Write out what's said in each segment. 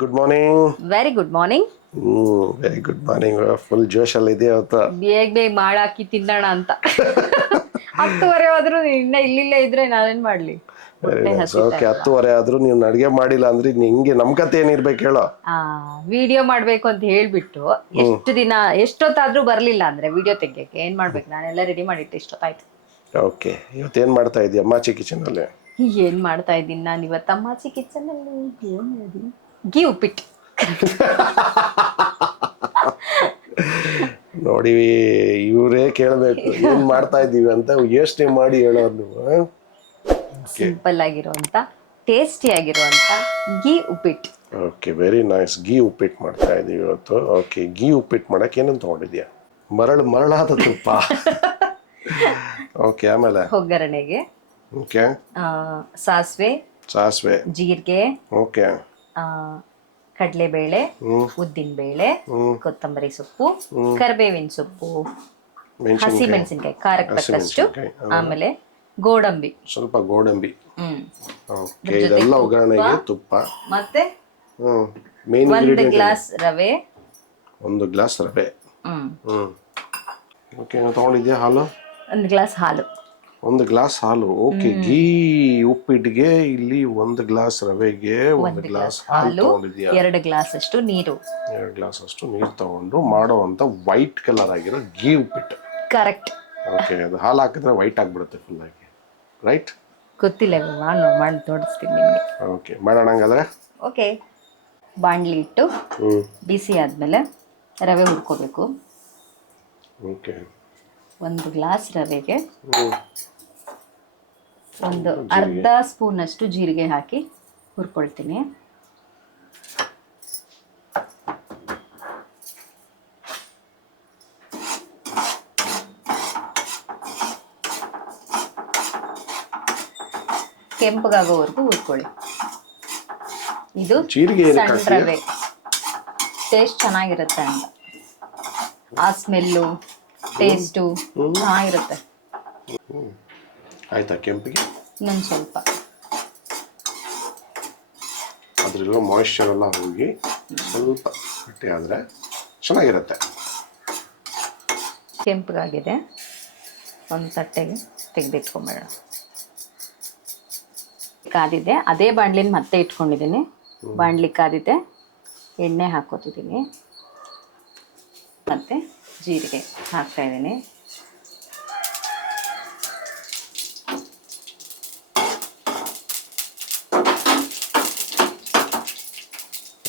Good morning. Very good morning. Very good morning. Full ಜೋಶಲ್ಲಿ ಇದೆ ಅವತ್ತು. ಬೇಗ ಮಾಡಾಕಿ ತಿನ್ನೋಣ ಅಂತ. 10:30 ಆದ್ರೂ ಇನ್ನ ಇಲ್ಲಿಲ್ಲೇ ಇದ್ರೆ ನಾನೇನ್ ಮಾಡ್ಲಿ? ಹೊಟ್ಟೆ ಹಸಿತಾ ಓಕೆ, ಇಲ್ಲ. 10:30 ಆದ್ರೂ ನೀವು ಅಡುಗೆ ಮಾಡಿಲ್ಲ ಅಂದ್ರೆ ಹಿಂಗೆ ನಮ್ ಕತೆ ಏನಿರ್ಬೇಕು ಹೇಳೋ. ವಿಡಿಯೋ ಮಾಡ್ಬೇಕು ಅಂತ ಹೇಳ್ಬಿಟ್ಟು ಎಷ್ಟು ದಿನ ಎಷ್ಟೊತ್ತಾದ್ರೂ ಬರ್ಲಿಲ್ಲ ಅಂದ್ರೆ ವಿಡಿಯೋ ತೆಗಿಯಕ್ಕೆ ಏನ್ ಮಾಡ್ಬೇಕು? ನಾನೆಲ್ಲ ರೆಡಿ ಮಾಡಿಟ್ಟು ಇಷ್ಟೊತ್ತಾಯ್ತು. ಓಕೆ, ಇವತ್ತೇನ್ ಮಾಡ್ತಾ ಇದೀಯ ಅಮ್ಮಾಚಿ ಕಿಚನ್ ಅಲ್ಲಿ? ಏನ್ ಮಾಡ್ತಾ ಇದ್ದೀನಿ ನಾನು ಇವತ್ತು ಅಮ್ಮಾಚಿ ಕಿಚನ್ ಅಲ್ಲಿ? ಏನ್ ಮಾಡಿದೀನಿ? ಗೀ ಉಪ್ಪಿಟ್ಟು. ನೋಡಿ, ಇವರೇ ಕೇಳಬೇಕು ಏನ್ ಮಾಡ್ತಾ ಇದೀವಿ ಅಂತ. ಯೋಚನೆ ಮಾಡಿ ಹೇಳೋದು ನೀವು. ಸಿಂಪಲ್ ಆಗಿರುವಂತ ಟೇಸ್ಟಿ ಆಗಿರುವಂತ ಗೀ ಉಪ್ಪಿಟ್ಟು. Okay, very nice. ಗೀ ಉಪ್ಪಿಟ್ಟು ಮಾಡ್ತಾ ಇದೀವಿ ಇವತ್ತು. ಓಕೆ, ಗೀ ಉಪ್ಪಿಟ್ಟು ಮಾಡಕ್ಕೆ ಏನಂತ ತಗೊಂಡಿದ್ಯಾ? ಮರಳಾದ ತುಪ್ಪ. ಓಕೆ, ಆಮೇಲೆ ಒಗ್ಗರಣೆಗೆ ಓಕೆ ಸಾಸಿವೆ, ಜೀರಿಗೆ, ಓಕೆ, ಕಡಲೆಬೇಳೆ, ಉದ್ದಿನ ಬೇಳೆ, ಕೊತ್ತಂಬರಿ ಸೊಪ್ಪು, ಕರಿಬೇವಿನ ಸೊಪ್ಪು, ಹಸಿ ಮೆಣಸಿನಕಾಯಿ ಖಾರಕ್ಕೆ ತಕ್ಕಷ್ಟು, ಆಮೇಲೆ ಗೋಡಂಬಿ, ಸ್ವಲ್ಪ ಗೋಡಂಬಿ. ಓಕೆ, ಇದೆಲ್ಲ ಒಗ್ಗರಣೆಗೆ ತುಪ್ಪ ಮತ್ತೆ ಮೇನ್ ಒಂದು ಗ್ಲಾಸ್ ರವೆ. ಓಕೆ, ತಗೊಂಡಿದ್ಯಾ ಹಾಲು? ಒಂದು ಗ್ಲಾಸ್ ಹಾಲು. ಓಕೆ, ಗೀ ಉಪ್ಪಿಟ್ಟಿಗೆ ಇಲ್ಲಿ 1 ಗ್ಲಾಸ್ ರವೆಗೆ 1 ಗ್ಲಾಸ್ ಹಾಲು ತಗೊಂಡಿದ್ಯಾ? 2 ಗ್ಲಾಸ್ ಅಷ್ಟು ನೀರು. 2 ಗ್ಲಾಸ್ ಅಷ್ಟು ನೀರು ತಗೊಂಡು ಮಾಡುವಂತ ವೈಟ್ ಕಲರ್ ಆಗಿರೋ ಗೀ ಉಪ್ಪಿಟ್ಟು. ಕರೆಕ್ಟ್. ಓಕೆ, ಅದು ಹಾಲು ಹಾಕಿದ್ರೆ ವೈಟ್ ಆಗ್ಬಿಡುತ್ತೆ ಫುಲ್ ಆಗಿ, ರೈಟ್? ಗೊತ್ತಿಲ್ಲ, ನಾನು ಮಾಡಿ ತೋರಿಸ್ತೀನಿ ನಿಮಗೆ. ಓಕೆ, ಮಾಡೋಣ ಹಂಗಾದ್ರೆ. ಓಕೆ, ಬಾಣಲಿ ಇಟ್ಟು ಬಿಸಿ ಆದ್ಮೇಲೆ ರವೆ ಹುರ್ಕೋಬೇಕು. ಓಕೆ, 1 ಗ್ಲಾಸ್ ರವೆಗೆ ಒಂದು ಅರ್ಧ ಸ್ಪೂನ್ ಅಷ್ಟು ಜೀರಿಗೆ ಹಾಕಿ ಹುರ್ಕೊಳ್ತೀನಿ. ಕೆಂಪಗಾಗೋವರೆಗೂ ಹುರ್ಕೊಳ್ಳಿ. ಇದು ಸಣ್ಣ ರವೆ, ಟೇಸ್ಟ್ ಚೆನ್ನಾಗಿರುತ್ತೆ ಅಂತ. ಆ ಸ್ಮೆಲ್ಲು ಟೇಸ್ಟು ಚೆನ್ನಾಗಿರುತ್ತೆ. ಆಯ್ತಾ? ಕೆಂಪಿಗೆ ಇನ್ನೊಂದು ಸ್ವಲ್ಪ ಅದರಲ್ಲಿರೋ ಮಾಯಿಶ್ಚರ್ ಎಲ್ಲ ಹೋಗಿ ಸ್ವಲ್ಪ ಗಟ್ಟಿ ಆದರೆ ಚೆನ್ನಾಗಿರುತ್ತೆ. ಕೆಂಪಗಾಗಿದೆ, ಒಂದು ತಟ್ಟೆಗೆ ತೆಗೆದಿಟ್ಕೊಂಬೇಡ. ಕಾದಿದೆ, ಅದೇ ಬಾಣಲಿನ ಮತ್ತೆ ಇಟ್ಕೊಂಡಿದ್ದೀನಿ. ಬಾಣಲಿ ಕಾದಿದೆ, ಎಣ್ಣೆ ಹಾಕೋತಿದ್ದೀನಿ, ಮತ್ತೆ ಜೀರಿಗೆ ಹಾಕ್ತಾ ಇದ್ದೀನಿ.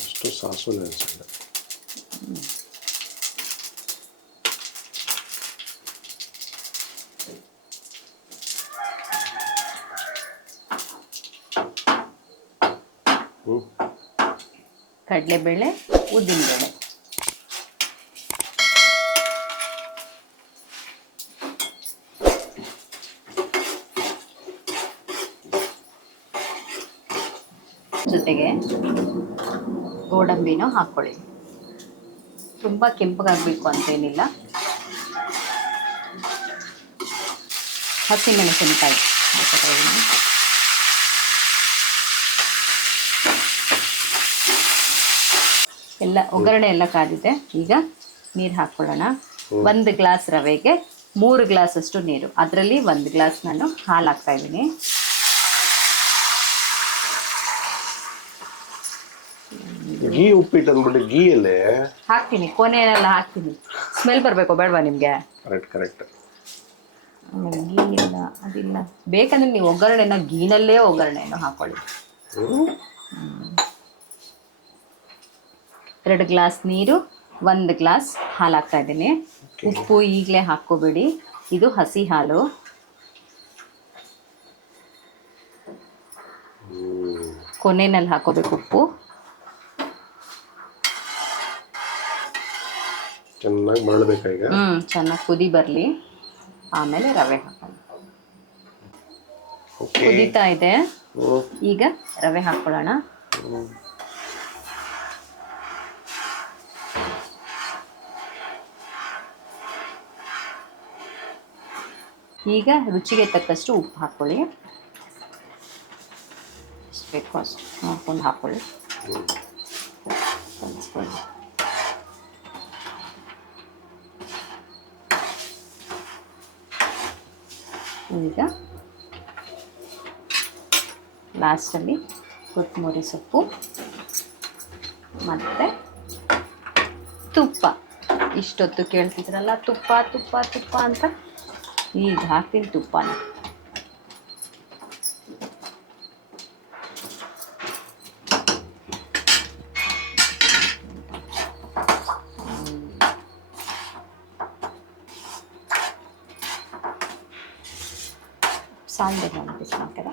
ಅಷ್ಟು ಸಾಸಿವೆ ನೆನೆಸಿದೆ. ಕಡಲೆಬೇಳೆ, ಉದ್ದಿನಬೇಳೆ, ಜೊತೆಗೆ ಗೋಡಂಬಿನೂ ಹಾಕ್ಕೊಳ್ಳಿ. ತುಂಬ ಕೆಂಪಗಾಗಬೇಕು ಅಂತೇನಿಲ್ಲ. ಹಸಿ ಮೆಣಸಿನಕಾಯಿ ಹಾಕ್ತಾ ಇದ್ದೀನಿ. ಎಲ್ಲ ಒಗ್ಗರಣೆ ಎಲ್ಲ ಕಾದಿದೆ. ಈಗ ನೀರು ಹಾಕ್ಕೊಳ್ಳೋಣ. 1 ಗ್ಲಾಸ್ ರವೆಗೆ 3 ಗ್ಲಾಸ್ ಅಷ್ಟು ನೀರು. ಅದರಲ್ಲಿ 1 ಗ್ಲಾಸ್ ನಾನು ಹಾಲು ಹಾಕ್ತಾ ಇದ್ದೀನಿ. ಗೀ ಉಪ್ಪಿಟ್ಟು ಅಂದ್ಬಿಟ್ಟು ಗೀ ಅಲ್ಲೇ ಹಾಕ್ತೀನಿ, ಕೊನೆಯೆಲ್ಲ ಹಾಕ್ತೀನಿ. ಸ್ಮೆಲ್ ಬರಬೇಕು ಬೇಡವಾ ನಿಮಗೆ? ಕರೆಕ್ಟ್. ಆಮೇಲೆ ಗೀ ಇಲ್ಲ, ಅದಿಲ್ಲ. ಬೇಕಂದ್ರೆ ನೀವು ಒಗ್ಗರಣೆನ ಗೀನಲ್ಲೇ ಒಗ್ಗರಣೆಯನ್ನು ಹಾಕೊಳ್ಳಿ. 2 ಗ್ಲಾಸ್ ನೀರು, 1 ಗ್ಲಾಸ್ ಹಾಲು ಹಾಕ್ತಾ ಇದ್ದೀನಿ. ಉಪ್ಪು ಈಗಲೇ ಹಾಕ್ಕೋಬೇಡಿ, ಇದು ಹಸಿ ಹಾಲು. ಕೊನೆಯಲ್ಲಿ ಹಾಕೋಬೇಕು ಉಪ್ಪು. ಚೆನ್ನಾಗಿ ಮಾಡಬೇಕು ಈಗ. ಚೆನ್ನಾಗಿ ಕುದಿ ಬರಲಿ, ಆಮೇಲೆ ರವೆ ಹಾಕೋಣ. ಕುದೀತಾ ಇದೆ, ಈಗ ರವೆ ಹಾಕ್ಕೊಳ್ಳೋಣ. ಈಗ ರುಚಿಗೆ ತಕ್ಕಷ್ಟು ಉಪ್ಪು ಹಾಕ್ಕೊಳ್ಳಿ. ಎಷ್ಟು ಬೇಕೋ ಅಷ್ಟು ನೋಡ್ಕೊಂಡು ಹಾಕ್ಕೊಳ್ಳಿ. ಒಂದು ಸ್ಪೂನ್. ಈಗ ಲಾಸ್ಟಲ್ಲಿ ಕೊತ್ತಂಬರಿ ಸೊಪ್ಪು ಮತ್ತು ತುಪ್ಪ. ಇಷ್ಟೊತ್ತು ಕೇಳ್ತಿದ್ರಲ್ಲ ತುಪ್ಪ ತುಪ್ಪ ತುಪ್ಪ ಅಂತ, ಈಗ ಹಾಕ್ತೀನಿ ತುಪ್ಪನ. ಸಾಂಬಾರು ಮಾಡ್ತಾರೆ.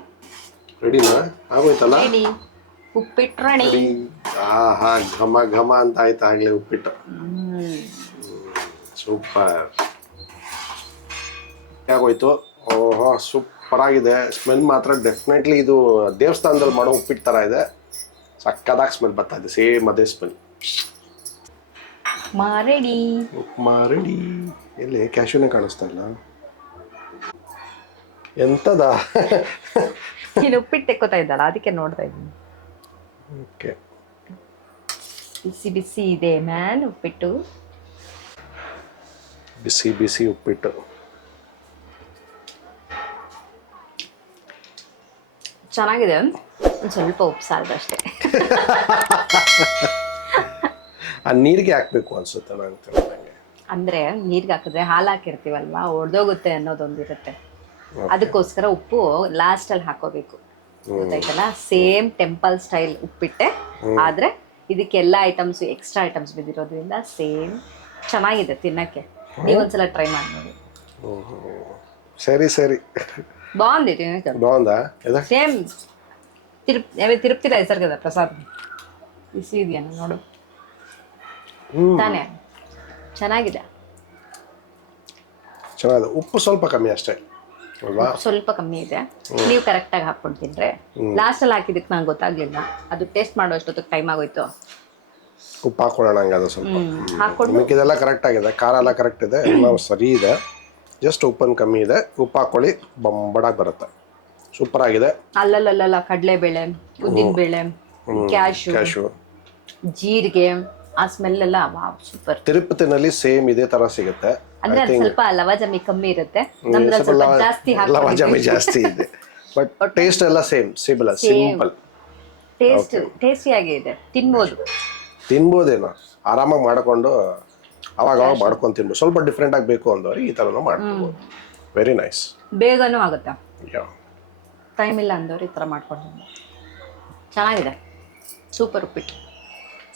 ರೆಡಿನಾ? ಆಗೋಯ್ತಲ್ಲ? ರೆಡಿ. ಉಪ್ಪಿಟ್ಟು ರೆಡಿ. ಆಹಾ, ಘಮ ಘಮ ಅಂತ ಆಯ್ತು ಆಗ್ಲೇ ಉಪ್ಪಿಟ್ಟು. ಸೂಪರ್ ಆಗೋಯ್ತು. ಓಹೋ, ಸೂಪರ್ ಆಗಿದೆ. ಸ್ಮೆಲ್ ಮಾತ್ರ ಡೆಫಿನೆಟ್ಲಿ ಇದು ದೇವಸ್ಥಾನದಲ್ಲಿ ಮಾಡೋ ಉಪ್ಪಿಟ್ಟು ಥರ ಇದೆ. ಸಕ್ಕದಾಗಿ ಸ್ಮೆಲ್ ಬರ್ತಾ ಇದೆ, ಸೇಮ್ ಅದೇ smell. Upma ready. Upma ready. ಎಲ್ಲಿ ಕ್ಯಾಶ್ಯೂನೇ ಕಾಣಿಸ್ತಾ ಇಲ್ಲ. ಎಂತದ? ನೀನು ಉಪ್ಪಿಟ್ಟು ತೆಕ್ಕೋತಾ ಇದ್ದಲ್ಲ, ಅದಕ್ಕೆ ನೋಡ್ತಾ ಇದ್ದೀನಿ. ಓಕೆ, ಬಿಸಿ ಬಿಸಿ ಇದೆ ಮ್ಯಾನ್ ಉಪ್ಪಿಟ್ಟು. ಬಿಸಿ ಬಿಸಿ ಉಪ್ಪಿಟ್ಟು. ಚೆನ್ನಾಗಿದೆ. ಒಂದು ಸ್ವಲ್ಪ ಉಪ್ಪು ಸಾಲದಷ್ಟೇ. ಆ ನೀರಿಗೆ ಹಾಕ್ಬೇಕು ಅನ್ಸುತ್ತೆ ನಾನು ತಿಳ್ದಂಗೆ. ಅಂದ್ರೆ ನೀರಿಗೆ ಹಾಕಿದ್ರೆ ಹಾಲು ಹಾಕಿರ್ತೀವಲ್ವಾ, ಒಡೆದೋಗುತ್ತೆ ಅನ್ನೋದೊಂದಿರುತ್ತೆ. ಅದಕ್ಕೋಸ್ಕರ ಉಪ್ಪು ಲಾಸ್ಟಲ್ಲಿ ಹಾಕೋಬೇಕು, ಗೊತ್ತಾಯ್ತಲ್ಲ? ಸೇಮ್ ಟೆಂಪಲ್ ಸ್ಟೈಲ್ ಉಪ್ಪಿಟ್ಟೆ, ಆದ್ರೆ ಇದಕ್ಕೆಲ್ಲ ಐಟಮ್ಸ್ ಎಕ್ಸ್ಟ್ರಾ ಐಟಮ್ಸ್ ಬಿದ್ದಿರೋದ್ರಿಂದ ಸೇಮ್ ಚೆನ್ನಾಗಿದೆ ತಿನ್ನಕ್ಕೆ. ನೀವೊಂದ್ಸಲ ಟ್ರೈ ಮಾಡಿ. ಸರಿ ಸರಿ, ಬಾగుంది. ಬಾಗುಂದಾ? ಸೇಮ್ ತಿರುಪ್ತಿ ಹೆಸರ್ಗದ ಪ್ರಸಾದ್ ಬಿಸಿ ಇದೆಯಾ ನೋಡು ತಾನೇ. ಚೆನ್ನಾಗಿದೆ. ಚೆನ್ನಾಗಿದೆ. ಉಪ್ಪು ಸ್ವಲ್ಪ ಕಮ್ಮಿ ಅಷ್ಟೇ ಅಲ್ವಾ? ಸ್ವಲ್ಪ ಕಮ್ಮಿ ಇದೆ. ನೀವು ಕರೆಕ್ಟಾಗಿ ಹಾಕೊಂಡು ತಿಂದ್ರೆ. ಲಾಸ್ಟಲ್ಲಿ ಹಾಕಿದಕ್ಕೆ ನಂಗೆ ಗೊತ್ತಾಗ್ಲಿಲ್ಲ, ಅದು ಟೇಸ್ಟ್ ಮಾಡೋ ಅಷ್ಟೊತ್ತಿಗೆ ಟೈಮ್ ಆಗೋಯ್ತು. ಉಪ್ಪು ಹಾಕೊಳ್ಳೋಣ ಹಂಗೆ, ಅದು ಸ್ವಲ್ಪ ಹಾಕೊಂಡು. ಮಿಕ್ಕಿದೆಲ್ಲ ಕರೆಕ್ಟ್ ಆಗಿದೆ, ಖಾರ ಎಲ್ಲ ಕರೆಕ್ಟ್ ಇದೆ, ಎಲ್ಲ ಸರಿ ಇದೆ. ಜಸ್ಟ್ ಉಪ್ಪನ್ನು ಕಮ್ಮಿ ಇದೆ. ಉಪ್ಪು ಹಾಕೊಳ್ಳಿ, ಬಂಬಡಾಗಿ ಬರುತ್ತೆ. ಸೂಪರ್ ಆಗಿದೆ. ಅಲ್ಲಲ್ಲ ಕಡಲೆಬೇಳೆ, ಉದ್ದಿನಬೇಳೆ, ಕ್ಯಾಶು, ಜೀರಿಗೆ, ಆ ಸ್ಮೆಲ್ ಎಲ್ಲ ವಾವ್ ಸೂಪರ್. ತಿರುಪತಿನಲ್ಲಿ ಸೇಮ್ ಇದೇ ತರ ಸಿಗುತ್ತೆ. ಅಂದ್ರೆ ಅದು ಸ್ವಲ್ಪ ಲವಾಜಮಿ ಕಮ್ಮಿ ಇರುತ್ತೆ, ನಮ್ದ್ರಲ್ಲಿ ಸ್ವಲ್ಪ ಜಾಸ್ತಿ ಲವಾಜಮಿ ಜಾಸ್ತಿ ಇದೆ. ಬಟ್ ಟೇಸ್ಟ್ ಎಲ್ಲ ಸೇಮ್, ಸಿಂಪಲ್. ಟೇಸ್ಟಿಯಾಗಿ ಇದೆ, ತಿನ್ಬೋದೇನೋ ಆರಾಮಾಗಿ ಮಾಡ್ಕೊಂಡು ಅವಾಗ ಮಾಡ್ಕೊಂಡು ತಿನ್ಬೋದು. ಸ್ವಲ್ಪ ಡಿಫ್ರೆಂಟ್ ಆಗಿ ಬೇಕು ಅಂದವ್ರು ಈ ಥರನೂ ಮಾಡ್ಬೋದು. Very nice. ಬೇಗನೂ ಆಗುತ್ತೆ, ಟೈಮ್ ಇಲ್ಲ ಅಂದವ್ರು ಈ ಥರ ಮಾಡ್ಕೊಂಡು. ಚೆನ್ನಾಗಿದೆ, ಸೂಪರ್ ಉಪ್ಪಿಟ್ಟು.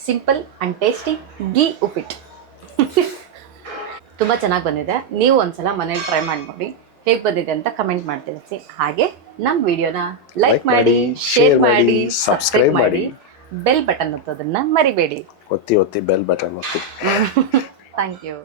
ಸಿಂಪಲ್ ಆ್ಯಂಡ್ ಟೇಸ್ಟಿ ಗೀ ಉಪ್ಪಿಟ್ಟು. ತುಂಬ ಚೆನ್ನಾಗಿ ಬಂದಿದೆ. ನೀವು ಒಂದ್ಸಲ ಮನೇಲಿ ಟ್ರೈ ಮಾಡಿ ಹೇಗೆ ಬಂದಿದೆ ಅಂತ ಕಮೆಂಟ್ ಮಾಡಿ ತಿಳಿಸಿ. ಹಾಗೆ ನಮ್ಮ ವಿಡಿಯೋನ ಲೈಕ್ ಮಾಡಿ, ಶೇರ್ ಮಾಡಿ, ಸಬ್ಸ್ಕ್ರೈಬ್ ಮಾಡಿ, ಬೆಲ್ ಬಟನ್ ಒತ್ತೋದನ್ನ ಮರಿಬೇಡಿ. ಒತ್ತಿ ಬೆಲ್ ಬಟನ್ ಒತ್ತಿ. Thank you.